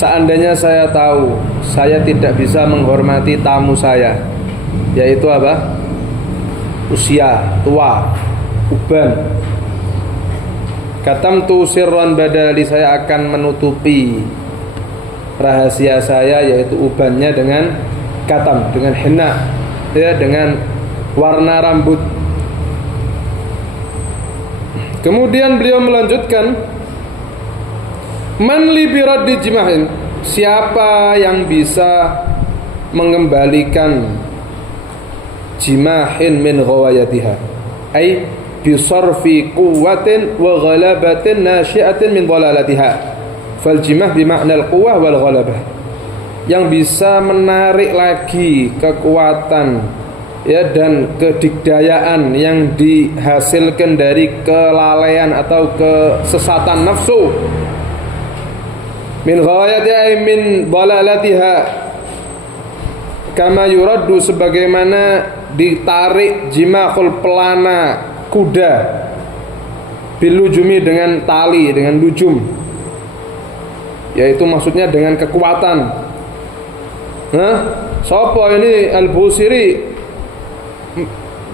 seandainya saya tahu saya tidak bisa menghormati tamu saya, yaitu apa? Usia tua, uban. Katamtu sirran badali, saya akan menutupi rahasia saya, yaitu ubannya dengan katam, dengan henna, ya, dengan warna rambut. Kemudian beliau melanjutkan, man li biraddi jimahin, siapa yang bisa mengembalikan jimahin min ghawayatiha, ay bisarfi quwwatin wa ghalabatin nasyi'atin min dhalalatiha. Fal jimah bimakna al-quwwah wal ghalabah, yang bisa menarik lagi kekuatan, ya, dan kedikdayaan yang dihasilkan dari kelalaian atau kesesatan nafsu. Min ghayatiha ay min dhalalatiha, kama yuraddu, sebagaimana ditarik jimahul pelana kuda bilujumi, dengan tali, dengan lujum, yaitu maksudnya dengan kekuatan. Sopo ini Al-Busiri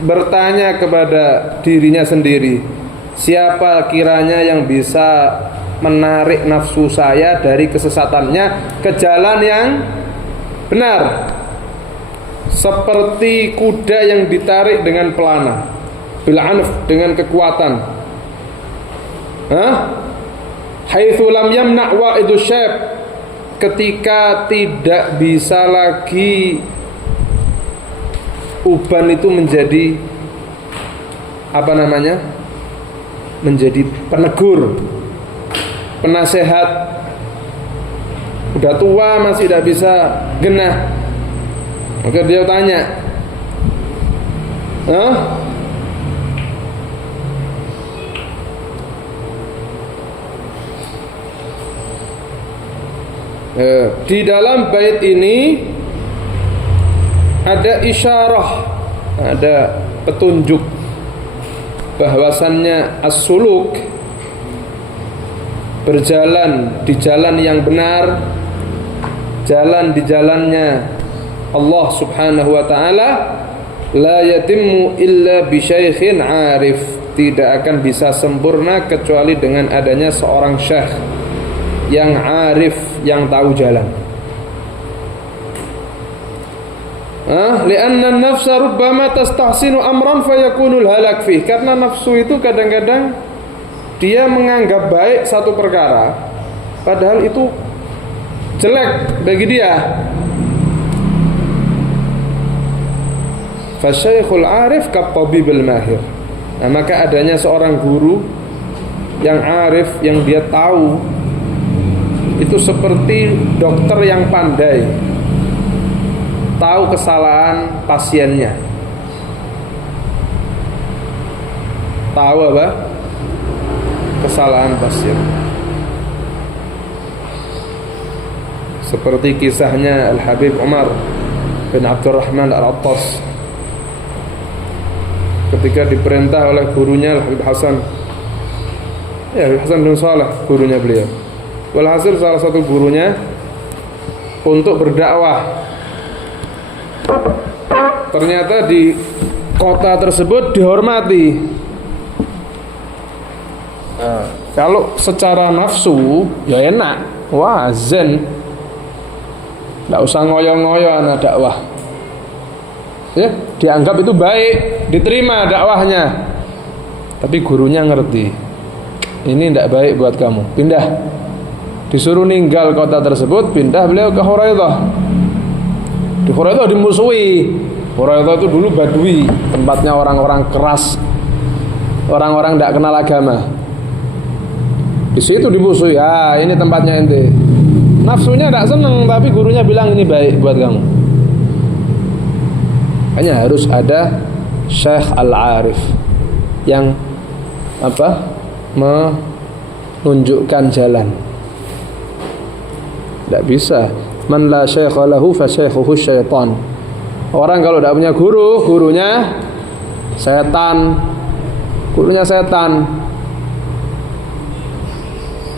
bertanya kepada dirinya sendiri, siapa kiranya yang bisa menarik nafsu saya dari kesesatannya ke jalan yang benar, seperti kuda yang ditarik dengan pelana, bil anf, dengan kekuatan. Haitsu lam yamna wa'idu syab, ketika tidak bisa lagi uban itu menjadi apa namanya? Menjadi penegur, penasehat. Udah tua masih tidak bisa genah. Maka dia tanya, di dalam bait ini ada isyarah, ada petunjuk bahwasannya as-suluk, berjalan di jalan yang benar, jalan di jalannya Allah subhanahu wa ta'ala, la yatimmu illa bi syaikhin arif, tidak akan bisa sempurna kecuali dengan adanya seorang syekh yang arif, yang tahu jalan. Lianna an-nafsa rubbama tastahsinu amran fayakunul halak fih, karena nafsu itu kadang-kadang dia menganggap baik satu perkara padahal itu jelek bagi dia. Fasyaikhul arif kattabibil mahir. Nah, maka adanya seorang guru yang arif, yang dia tahu, itu seperti dokter yang pandai, tahu kesalahan pasiennya, tahu apa? Kesalahan pasien. Seperti kisahnya Al-Habib Umar bin Abdurrahman Al-Attas, ketika diperintah oleh gurunya Al-Habib Hasan, ya, Habib Hasan bin Saleh, gurunya beliau. Walhasil salah satu gurunya untuk berdakwah, ternyata di kota tersebut dihormati. Kalau secara nafsu ya enak, wah zen, tidak usah ngoyo-ngoyo anak dakwah, ya, dianggap itu baik, diterima dakwahnya. Tapi gurunya ngerti, ini tidak baik buat kamu, pindah. Disuruh ninggal kota tersebut, pindah beliau ke Huraidah. Di Huraidah dimusuhi. Huraidah itu dulu Badui, tempatnya orang-orang keras, orang-orang tidak kenal agama. Di situ dimusuhi. Ini tempatnya ente. Nafsunya tidak senang, tapi gurunya bilang ini baik buat kamu. Hanya harus ada Syekh Al-Arif yang menunjukkan jalan. Tidak bisa. Man la syekha lahu fa syekhuhu syaitan. Orang kalau tidak punya guru, gurunya setan. Gurunya setan.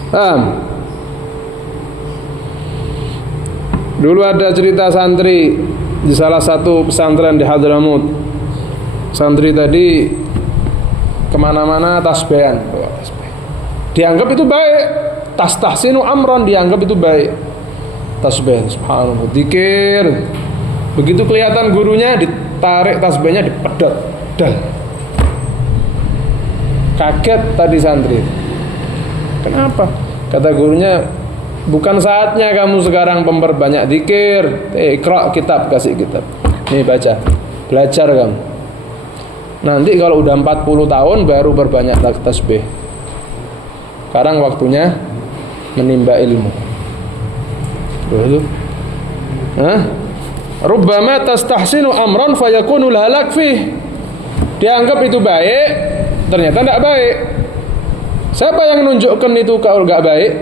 Paham? Dulu ada cerita santri di salah satu pesantren di Hadramut. Santri tadi kemana-mana tasbihan, dianggap itu baik. Tastahsinu amron, dianggap itu baik. Tasbih, subhanallah, zikir. Begitu kelihatan gurunya, ditarik tasbihnya, dipedot, dal. Kaget tadi santri. Kenapa? Kata gurunya, bukan saatnya kamu sekarang memperbanyak zikir. Iqra kitab, kasih kitab. Nih baca, belajar kamu. Nanti kalau udah 40 tahun baru berbanyak tasbih. Sekarang waktunya menimba ilmu. Betul. Rubbama tastahsinu amran fayakunul halak fih. Dianggap itu baik, ternyata tidak baik. Siapa yang menunjukkan itu kalau enggak baik?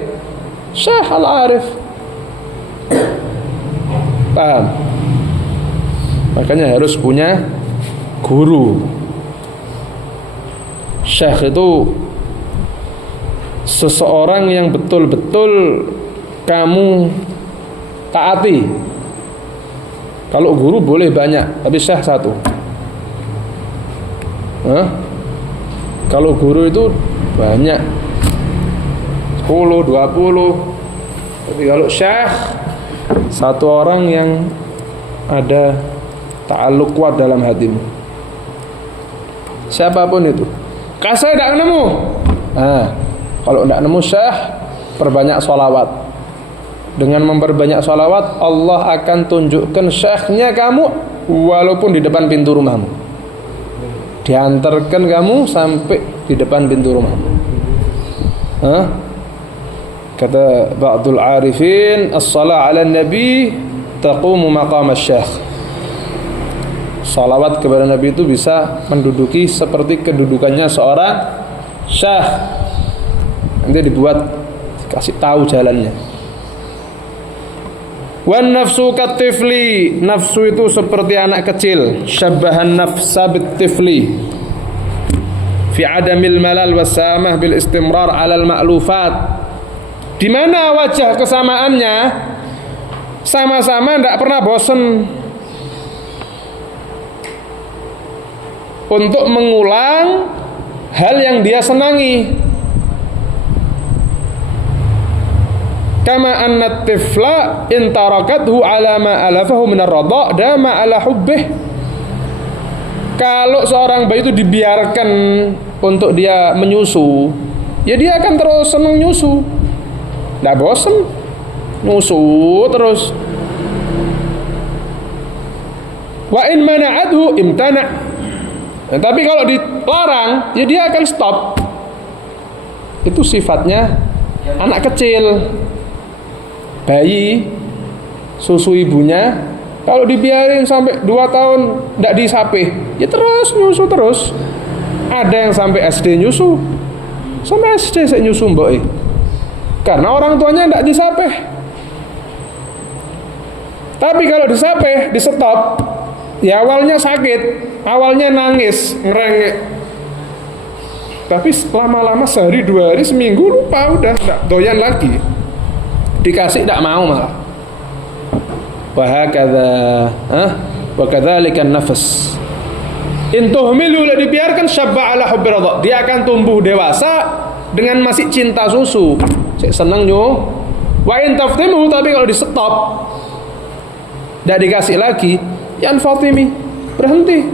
Syekh Al-Arif. Paham? Makanya harus punya guru. Syekh itu seseorang yang betul-betul kamu taati. Kalau guru boleh banyak, tapi syekh satu. Kalau guru itu banyak, 10, 20. Tapi kalau syekh, satu orang yang ada ta'alluq kuat dalam hatimu. Siapapun itu. Saya tidak nemu. Kalau tidak nemu syekh, perbanyak sholawat. Dengan memperbanyak sholawat, Allah akan tunjukkan syekhnya kamu walaupun di depan pintu rumahmu. Diantarkan kamu sampai di depan pintu rumahmu. Kata ba'dul arifin, as-salah ala nabi taqumu maqam asy-syekh. Salawat kepada Nabi itu bisa menduduki seperti kedudukannya seorang syekh. Nanti dibuat, kasih tahu jalannya. Wan nafsu katifli, nafsu itu seperti anak kecil. Syabbahan nafsa bitifli fi adamil malal wasamah bil istimrar alal ma'lufat. Di mana wajah kesamaannya? Sama-sama tidak pernah bosan untuk mengulang hal yang dia senangi. Kama anna tifla in tarakathu ala ma alafahu min ar-radha dama ala hubbih. Kalau seorang bayi itu dibiarkan untuk dia menyusu, ya dia akan terus senang nyusu. Tidak bosan nyusu terus. Wa in mana'athu imtana'. Tapi kalau dilarang, ya dia akan stop. Itu sifatnya anak kecil. Bayi susu ibunya kalau dibiarin sampai 2 tahun tidak disapih, ya terus nyusu terus. Ada yang sampai SD nyusu, sampai SD saya nyusu mbok, karena orang tuanya tidak disapih. Tapi kalau disapih, di stop, ya awalnya sakit, awalnya nangis, ngerengek. Tapi lama-lama sehari 2 hari seminggu lupa, udah tidak doyan lagi. Dikasih tidak mau malah. Wahakadha, wakadzalika an-nafs. In tuhmilu, dibiarkan syabba ala hubbi radha. Dia akan tumbuh dewasa dengan masih cinta susu. Cek seneng nyo. Wa in taftimu, tapi kalau di stop, tidak dikasih lagi, yan fatimi, berhenti.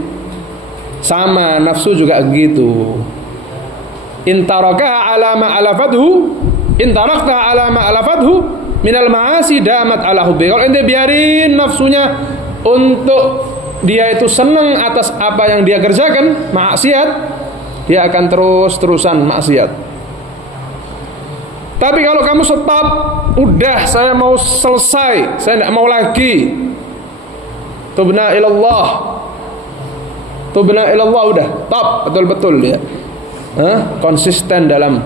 Sama nafsu juga gitu. In taraka ala ma alafathu, in tarakta ala ma alafathu minal ma'asi damat ala hubbi. Kalau ente biarin nafsunya untuk dia itu senang atas apa yang dia kerjakan, maksiat, dia akan terus-terusan maksiat. Tapi kalau kamu stop, udah saya mau selesai, saya tidak mau lagi. Tubna ilallah. Tubna ilallah, udah top, betul-betul dia. Konsisten dalam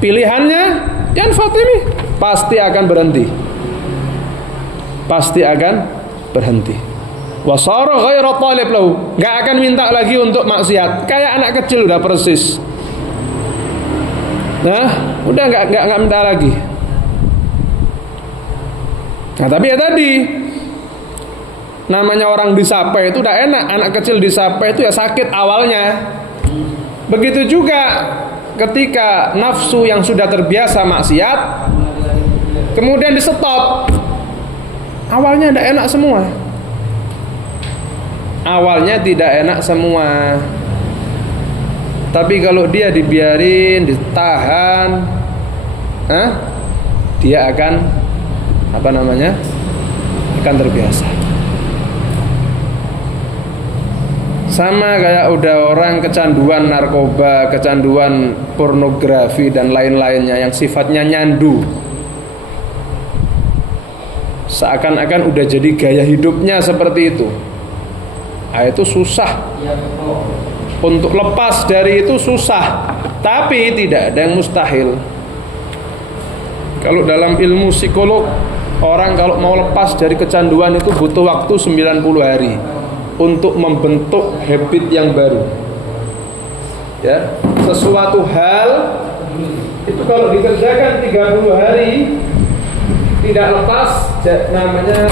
pilihannya, yang Fatimi pasti akan berhenti. Pasti akan berhenti. Wasara ghairu talib lahu, enggak akan minta lagi untuk maksiat. Kayak anak kecil udah persis. Udah enggak minta lagi. Nah tapi ya tadi, namanya orang disapa itu udah enak. Anak kecil disapa itu ya sakit awalnya. Begitu juga ketika nafsu yang sudah terbiasa maksiat kemudian di stop, awalnya tidak enak semua. Awalnya tidak enak semua. Tapi kalau dia dibiarin, ditahan, dia akan akan terbiasa. Sama kayak udah orang kecanduan narkoba, kecanduan pornografi dan lain-lainnya yang sifatnya nyandu, seakan-akan udah jadi gaya hidupnya seperti itu. Nah, itu susah. Untuk lepas dari itu susah. Tapi tidak ada yang mustahil. Kalau dalam ilmu psikolog, orang kalau mau lepas dari kecanduan itu butuh waktu 90 hari untuk membentuk habit yang baru. Ya, sesuatu hal itu kalau dikerjakan 30 hari tidak lepas, namanya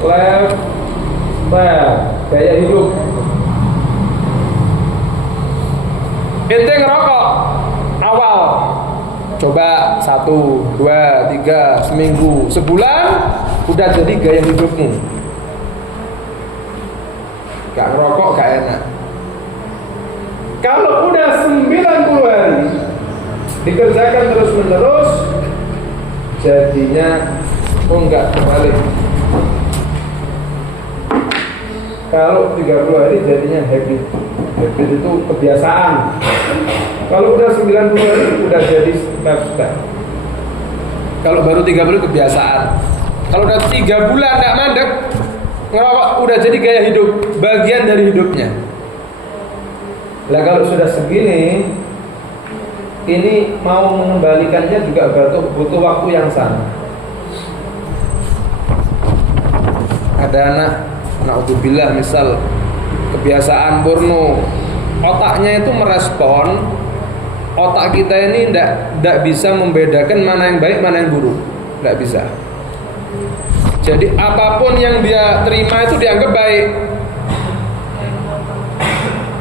lifestyle, gaya hidup. Ente ngerokok awal, coba 1, 2, 3, seminggu, sebulan, udah jadi gaya hidupmu. Gak ngerokok gak enak. Kalau udah 90 hari dikerjakan terus menerus, jadinya enggak kembali. Kalau 30 hari jadinya habit. Habit itu kebiasaan. Kalau udah 90 hari udah jadi lifestyle. Kalau baru 30 kebiasaan. Kalau udah 3 bulan enggak mandek, ngerokok udah jadi gaya hidup, bagian dari hidupnya. Lah kalau sudah segini, ini mau mengembalikannya juga butuh waktu yang sama. Ada anak, na'udzubillah, misal kebiasaan porno, otaknya itu merespon. Otak kita ini tidak bisa membedakan mana yang baik, mana yang buruk, tidak bisa. Jadi apapun yang dia terima itu dianggap baik.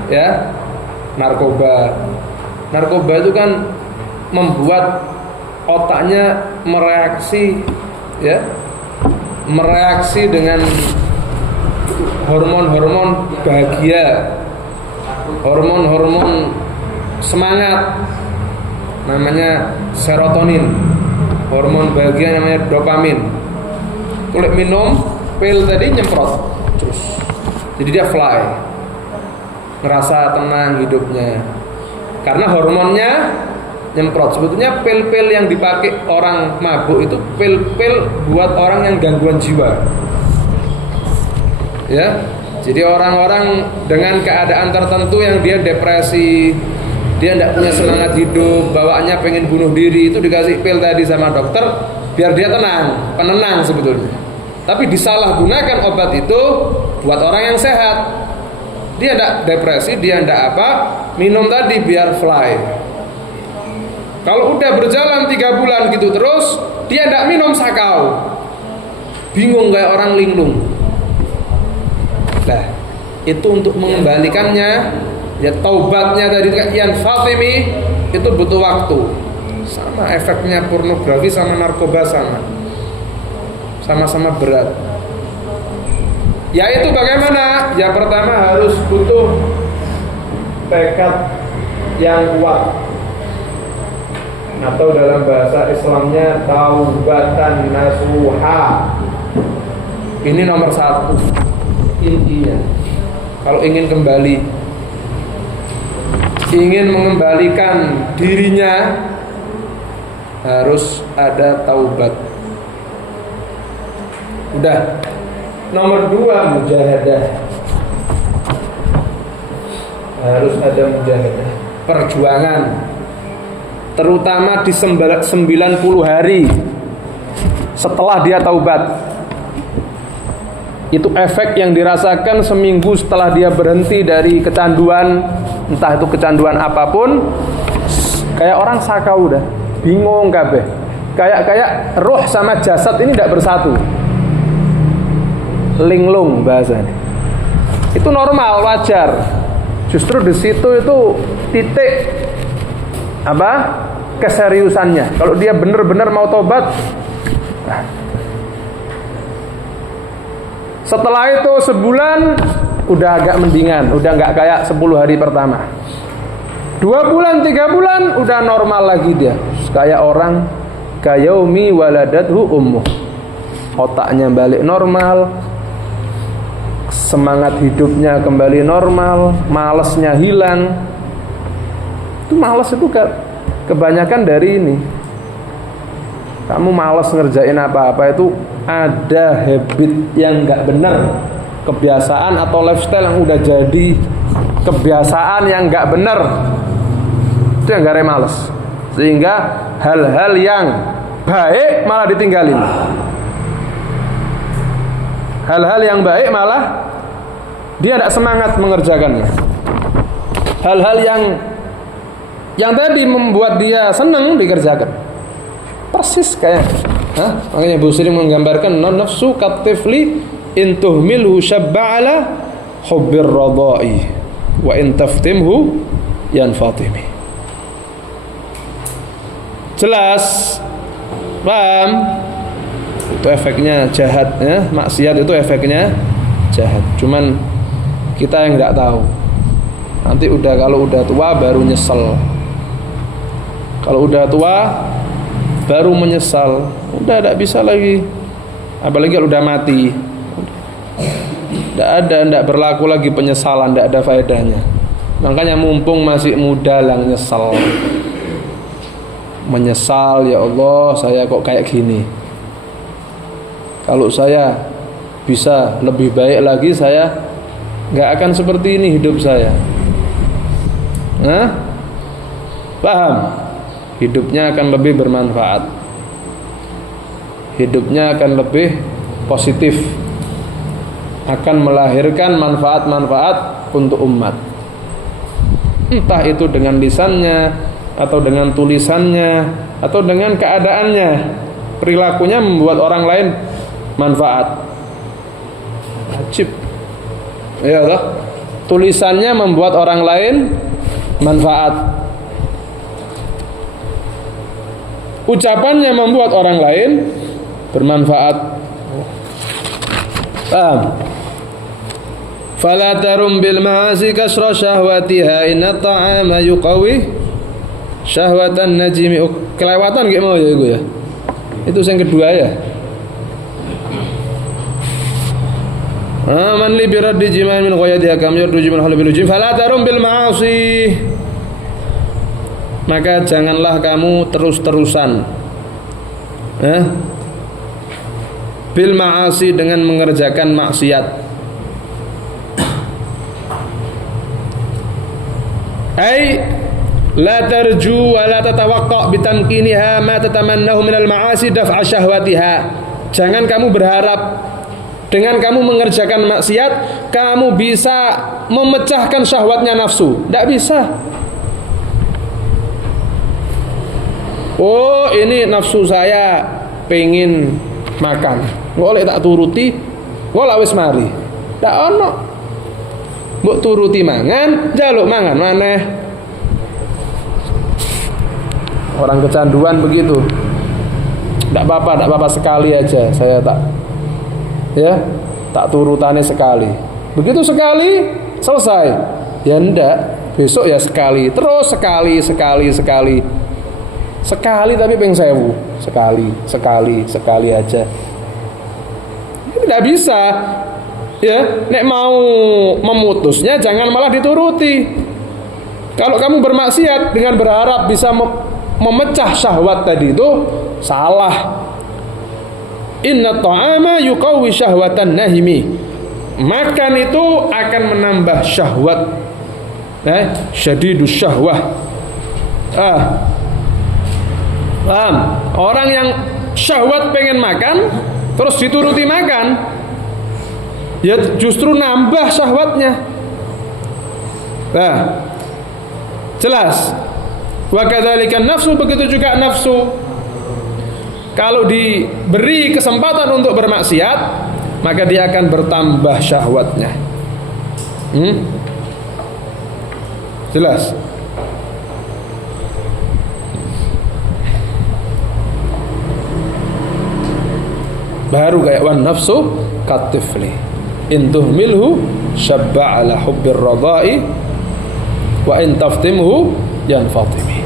Ya, narkoba itu kan membuat otaknya mereaksi, ya, mereaksi dengan hormon-hormon bahagia, hormon-hormon semangat, namanya serotonin. Hormon bahagia namanya dopamin. Kulit minum pil tadi nyemprot terus, jadi dia fly, ngerasa tenang hidupnya karena hormonnya nyemprot. Sebetulnya pil-pil yang dipakai orang mabuk itu pil-pil buat orang yang gangguan jiwa. Ya, jadi orang-orang dengan keadaan tertentu yang dia depresi, dia tidak punya semangat hidup, bawaannya pengen bunuh diri, itu dikasih pil tadi sama dokter biar dia tenang, penenang sebetulnya. Tapi disalahgunakan obat itu buat orang yang sehat. Dia tidak depresi, dia tidak apa, minum tadi biar fly. Kalau udah berjalan 3 bulan gitu terus, dia tidak minum sakau, bingung kayak orang linglung. Nah, itu untuk mengembalikannya, ya taubatnya dari Yan Fatimi itu butuh waktu. Sama efeknya pornografi sama narkoba sama-sama berat. Yaitu bagaimana? Ya pertama harus butuh tekad yang kuat, atau dalam bahasa Islamnya taubatan nasuha. Ini nomor 1 intinya. Kalau ingin kembali, ingin mengembalikan dirinya, harus ada taubat. Udah. Nomor 2 mujahadah. Harus ada mujahadah, perjuangan. Terutama di 90 hari setelah dia taubat. Itu efek yang dirasakan seminggu setelah dia berhenti dari kecanduan, entah itu kecanduan apapun. Kayak orang sakau udah bingung kabeh. Kayak roh sama jasad ini tidak bersatu. linglung bahasanya. Itu normal, wajar. Justru di situ itu titik apa? Keseriusannya. Kalau dia benar-benar mau tobat, setelah itu sebulan udah agak mendingan, udah nggak kayak 10 hari pertama. 2 bulan, 3 bulan udah normal lagi dia. Kayak orang kayaumi waladathu ummuh. Otaknya balik normal, semangat hidupnya kembali normal, malesnya hilang. Itu males itu kebanyakan dari ini. Kamu males ngerjain apa-apa itu ada habit yang nggak benar, kebiasaan atau lifestyle yang udah jadi kebiasaan yang nggak benar. Itu yang gara males. Sehingga hal-hal yang baik malah ditinggalin. Hal-hal yang baik malah dia tidak semangat mengerjakannya. Hal-hal yang tadi membuat dia senang dikerjakan. Persis kayak makanya Bu Sri menggambarkan nafsu katifli in tuhmilhu syabba'ala hubbir radai wa in taftimhu yanfatimi. Jelas? Paham? Itu efeknya jahat ya. Maksiat itu efeknya jahat. Cuman kita yang nggak tahu. Nanti kalau udah tua baru nyesel. Kalau udah tua baru menyesal. Udah tidak bisa lagi. Apalagi kalau udah mati. Tidak berlaku lagi penyesalan, tidak ada faedahnya. Makanya mumpung masih muda lah nyesel. Menyesal, ya Allah, saya kok kayak gini. Kalau saya bisa lebih baik lagi, saya nggak akan seperti ini hidup saya. Paham? Hidupnya akan lebih bermanfaat. Hidupnya akan lebih positif. Akan melahirkan manfaat-manfaat untuk umat. Entah itu dengan lisannya, atau dengan tulisannya, atau dengan keadaannya. Perilakunya membuat orang lain manfaat. Wajib. Ya Allah. Tulisannya membuat orang lain manfaat. Ucapannya membuat orang lain bermanfaat. Paham? Fala tarum bil ma'asi kasra syahwatiha inna ta'ama yuqawi syahwatan najimi. Kelewatan gak mau ya gue ya. Itu yang kedua ya. Man li biraddi jiman min ghayatiha kam yardu jiman hal bil jim fala tarum bil ma'asi. Maka janganlah kamu terus-terusan bil ma'asi dengan mengerjakan maksiat. Ai la tarju wa la tatawaqqa bitamkiniha ma tatamannahu minal ma'asi daf'a syahwatiha. Jangan kamu berharap dengan kamu mengerjakan maksiat kamu bisa memecahkan syahwatnya nafsu. Tidak bisa. Oh, ini nafsu saya pengen makan. Boleh tak turuti? Wala wis mari. Ndak ono. Mbok turuti mangan, jaluk mangan maneh. Orang kecanduan begitu. Ndak apa-apa sekali aja saya tak turutane sekali. Begitu sekali selesai. Ya ndak, besok ya sekali, terus sekali. Sekali tapi peng 1000. Sekali aja. Tidak bisa. Ya, nek mau memutusnya jangan malah dituruti. Kalau kamu bermaksiat dengan berharap bisa memecah syahwat tadi itu salah. Inna ta'ama yuqawwi syahwatan nahimi. Makan itu akan menambah syahwat. Syadidus syahwah. Paham? Orang yang syahwat pengen makan terus dituruti makan, ya justru nambah syahwatnya. Jelas. Wa kadzalika nafsu, begitu juga nafsu. Kalau diberi kesempatan untuk bermaksiat, maka dia akan bertambah syahwatnya. Jelas? Baru kayak wan nafsu katifli in tuhmilhu syabba ala hubbir radai wa in taftimhu yanfatimi.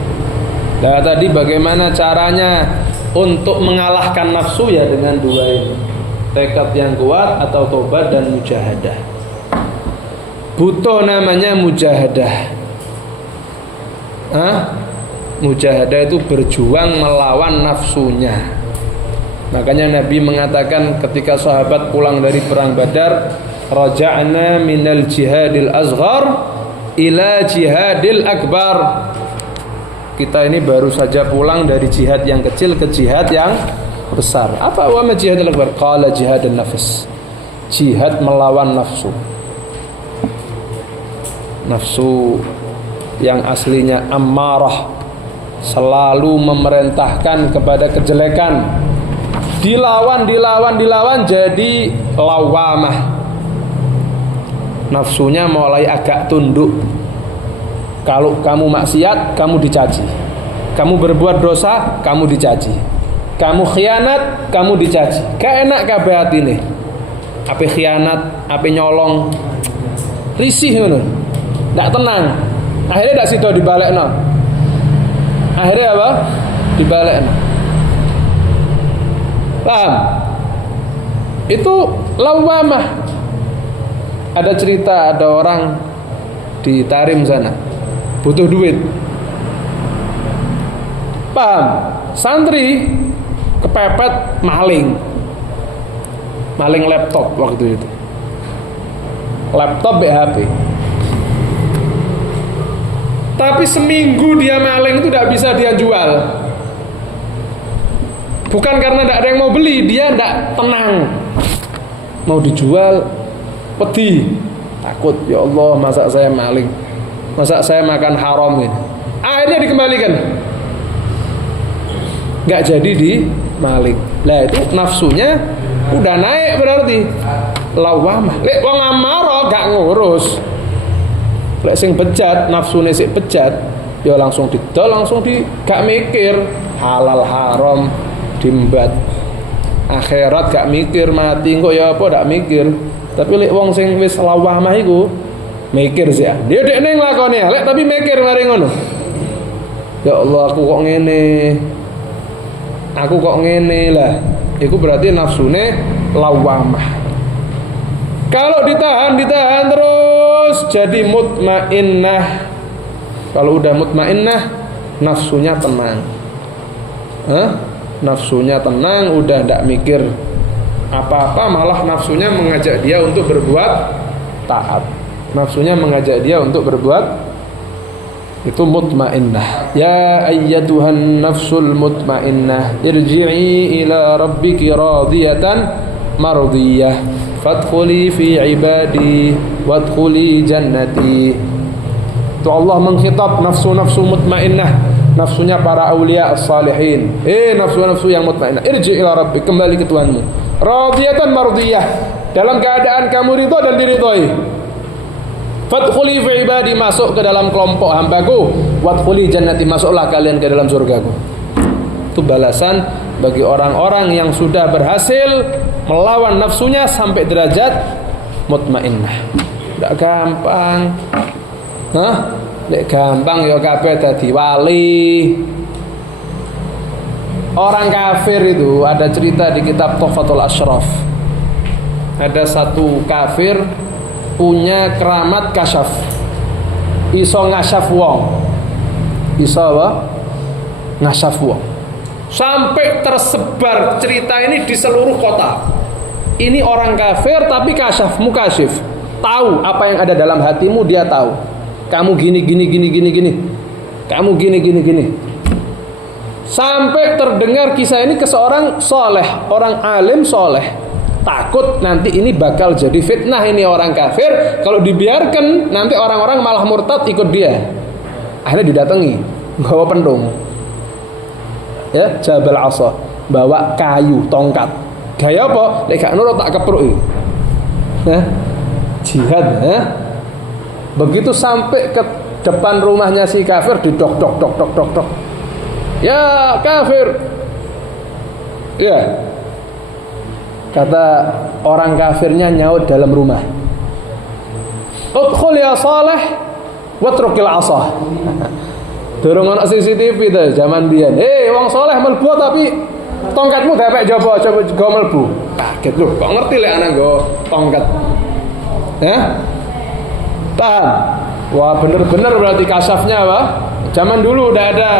Nah, tadi bagaimana caranya untuk mengalahkan nafsu, ya dengan dua ini, tekad yang kuat atau tobat dan mujahadah. Butuh namanya mujahadah. Mujahadah itu berjuang melawan nafsunya. Makanya Nabi mengatakan ketika sahabat pulang dari perang Badar, raja'na minal jihadil azghar ila jihadil akbar. Kita ini baru saja pulang dari jihad yang kecil ke jihad yang besar. Apa wama jihadil akbar? Qala jihadun nafs. Jihad melawan nafsu. Nafsu yang aslinya ammarah, selalu memerintahkan kepada kejelekan, dilawan jadi lawamah. Nafsunya mulai agak tunduk. Kalau kamu maksiat, kamu dicaci. Kamu berbuat dosa, kamu dicaci. Kamu khianat, kamu dicaci. Gak enak kabeh atine. Ape khianat, ape nyolong, risih ngono. Ndak tenang. Akhirnya ndak sido dibalekno. Akhirnya apa? Dibalekno. Paham? Itu lawamah. Ada cerita, ada orang di Tarim sana butuh duit. Paham? Santri kepepet maling laptop waktu itu. Laptop HP. Tapi seminggu dia maling itu tidak bisa dia jual. Bukan karena tidak ada yang mau beli, dia tidak tenang. Mau dijual, pedih, takut. Ya Allah, masa saya maling, masa saya makan haram ini. Akhirnya dikembalikan, nggak jadi di maling. Lah itu nafsunya udah naik berarti. Lawamah. Lek wong amaro gak ngurus. Lek sing bejat, nafsune sik bejat, ya langsung didol, langsung gak mikir halal haram, dimbat. Akhirat gak mikir, mati kok ya apa gak mikir. Tapi lek wong sing wis lawamah iku mikir sih. Dia dekne nglakoni lek tapi mikir mari ngono. Ya Allah, aku kok ngene lah. Iku berarti nafsune lawamah. Kalau ditahan terus jadi mutmainnah. Kalau udah mutmainnah, nafsunya tenang. Nafsunya tenang, udah tidak mikir apa-apa, malah nafsunya mengajak dia untuk berbuat taat. Nafsunya mengajak dia untuk berbuat, itu mutmainnah. Ya ayyatuhan nafsul mutmainnah, irji'i ila rabbiki radiyatan mardiyah, fadkhuli fi ibadi wadkhuli jannati. Itu Allah mengkhitab nafsu-nafsu mutmainnah, nafsunya para aulia as-salihin. Nafsu-nafsu yang mutmainnah, irji' ila rabbik, kembali ke Tuhanmu, radiyatan mardiyah, dalam keadaan kamu ridha dan diridhai. Fadkhuli fi ibadi, masuk ke dalam kelompok hambaku. Wadkhuli jannati, masuklah kalian ke dalam surgaku. Itu balasan bagi orang-orang yang sudah berhasil melawan nafsunya sampai derajat mutmainnah. Tidak gampang. Nek gampang ya kabeh dadi wali. Orang kafir itu ada cerita di kitab Tuhfatul Asyraf. Ada satu kafir punya keramat kasyaf. Iso ngasyaf wong. Iso apa? Ngasyaf wong. Sampai tersebar cerita ini di seluruh kota. Ini orang kafir tapi kasyaf, mukasyif. Tahu apa yang ada dalam hatimu, dia tahu. Kamu gini. Kamu gini. Sampai terdengar kisah ini ke seorang soleh, orang alim soleh. Takut nanti ini bakal jadi fitnah, ini orang kafir. Kalau dibiarkan nanti orang-orang malah murtad ikut dia. Akhirnya didatangi, bawa pendung. Ya, Jabal Asa, bawa kayu, tongkat, Gaya apa? Lek gak nurut tak kepruk iki. Jihad, Begitu sampai ke depan rumahnya si kafir, didok dok. Ya kafir. Ya. Kata orang kafirnya nyaut dalam rumah. Udkhul ya Saleh watrukil asah. Durung ana CCTV ta zaman biyen. Wong saleh mlebu tapi tongkatmu dewek coba go mlebu. Kaget lho, kok ngerti lek ana nggo tongkat. Paham? Wah, bener-bener berarti kasafnya apa? Zaman dulu udah ada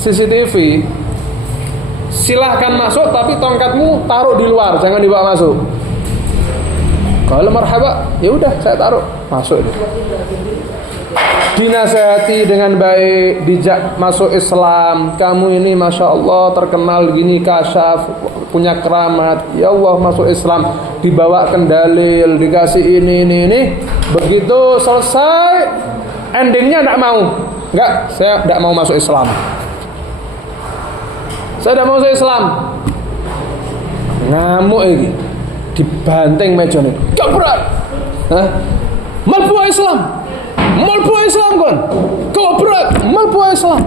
CCTV. Silahkan masuk tapi tongkatmu taruh di luar, jangan dibawa masuk. Kalau marhaba, ya udah saya taruh, masuk itu. Dinasehati dengan baik, dijak masuk Islam. Kamu ini masya Allah terkenal gini, kasyaf, punya keramat. Ya Allah masuk Islam, dibawakan dalil, dikasih ini. Begitu selesai, endingnya tidak mau. Enggak, saya tidak mau masuk Islam. Saya tidak mau masuk Islam. Ngamuk ini, dibanting meja ini. Gak berat. Malbu Islam. Malbu Islam kan, berat, malbu Islam.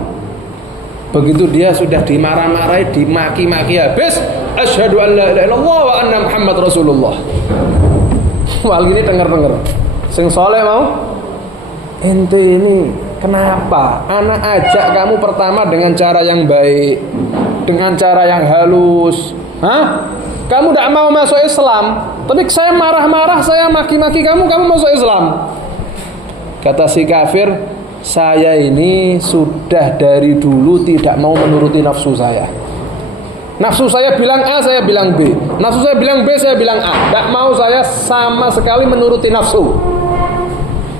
Begitu dia sudah dimarah-marahi, dimaki-maki habis, asyhadu an la ilaha illallah wa anna Muhammad Rasulullah. Wal gini denger-denger. Sing soleh mau? Ente ini kenapa? Anak ajak kamu pertama dengan cara yang baik, dengan cara yang halus. Kamu tidak mau masuk Islam, tapi saya marah-marah, saya maki-maki kamu masuk Islam. Kata si kafir, saya ini sudah dari dulu tidak mau menuruti nafsu saya. Nafsu saya bilang A, saya bilang B. Nafsu saya bilang B, saya bilang A. Tidak mau saya sama sekali menuruti nafsu.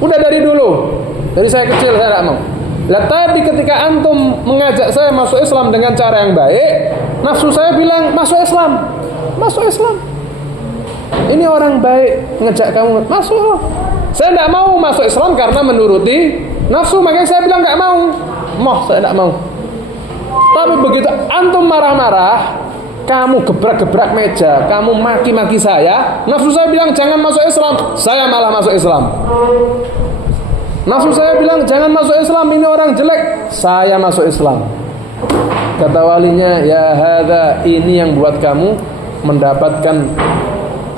Udah dari dulu. Dari saya kecil saya tidak mau. Lah tadi ketika antum mengajak saya masuk Islam dengan cara yang baik, nafsu saya bilang masuk Islam. Masuk Islam. Ini orang baik ngejak kamu masuk. Saya tidak mau masuk Islam karena menuruti nafsu, makanya saya bilang nggak mau. Saya tidak mau. Tapi begitu antum marah-marah, kamu gebrak-gebrak meja, kamu maki-maki saya, nafsu saya bilang jangan masuk Islam, saya malah masuk Islam. Nafsu saya bilang jangan masuk Islam, ini orang jelek, saya masuk Islam. Kata walinya, ya hadza, ini yang buat kamu mendapatkan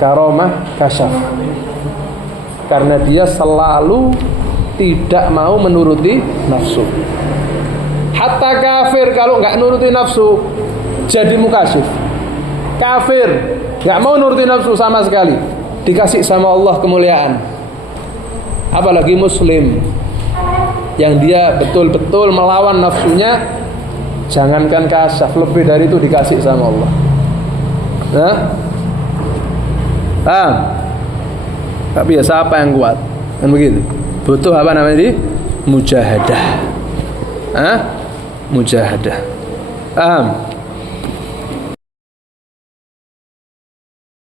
karomah kasyaf. Karena dia selalu tidak mau menuruti nafsu. Hatta kafir kalau nggak nuruti nafsu jadi mukasyif. Kafir nggak mau nuruti nafsu sama sekali, dikasih sama Allah kemuliaan. Apalagi muslim yang dia betul-betul melawan nafsunya, jangankan kasyaf, lebih dari itu dikasih sama Allah. Tapi ya siapa yang kuat? Kan begitu. Butuh apa namanya ini? Mujahadah. Mujahadah. Paham?